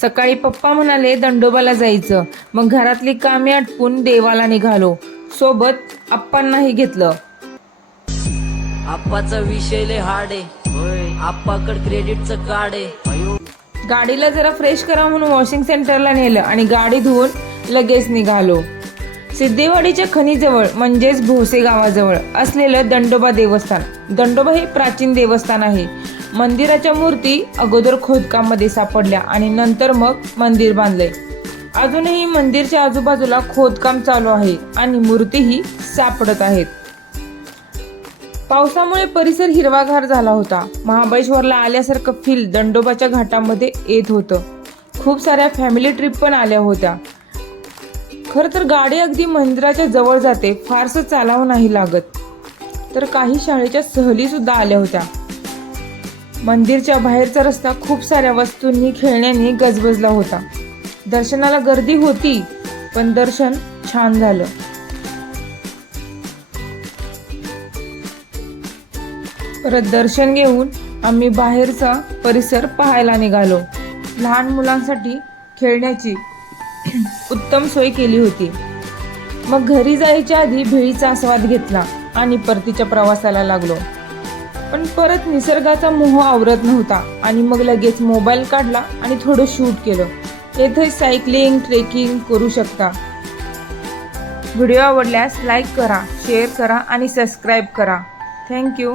सकाळी पप्पा म्हणाले दंडोबाला जायचं, मग घरातली कामे आटपून देवाला निघालो. सोबत आप्पांनाही घेतलं. आप्पाचा विषय लय हार्ड आहे, आप्पाकड क्रेडिटचं कार्ड आहे. गाडीला जरा फ्रेश करा म्हणून वॉशिंग सेंटरला नेलं आणि गाडी धुवून लगेच निघालो. सिद्धेवाडीच्या खणीजवळ म्हणजेच भोसे गावाजवळ असलेलं दंडोबा देवस्थान. दंडोबा हे प्राचीन देवस्थान आहे. मंदिराच्या मूर्ती अगोदर खोदकामामध्ये सापडल्या आणि नंतर मग मंदिर बांधलंय. अजूनही मंदिरच्या आजूबाजूला खोदकाम चालू आहे आणि मूर्तीही सापडत आहेत. पावसामुळे परिसर हिरवागार झाला होता. महाबळेश्वरला आल्यासारखं फील दंडोबाच्या घाटामध्ये येत होतं. खूप साऱ्या फॅमिली ट्रिप पण आल्या होत्या. खरं तर गाडी अगदी मंदिराच्या जवळ जाते, फारसं चालावं नाही लागत. तर काही शाळेच्या सहली सुद्धा आल्या होत्या. मंदिरच्या बाहेरचा रस्ता खूप साऱ्या वस्तूंनी खेळण्याने गजबजला होता. दर्शनाला गर्दी होती, पण दर्शन छान झालं. परत दर्शन घेऊन आम्ही बाहेरचा परिसर पाहायला निघालो. लहान मुलांसाठी खेळण्याची उत्तम सोय केली होती. मग घरी जायच्या आधी भेळीचा आस्वाद घेतला आणि परतीच्या प्रवासाला लागलो. पण परत निसर्गाचा मोह आवरत नव्हता आणि मग लगेच मोबाईल काढला आणि थोडं शूट केलं. येथे सायकलिंग, ट्रेकिंग करू शकता. व्हिडिओ आवडल्यास लाईक करा, शेअर करा आणि सबस्क्राईब करा. थँक्यू.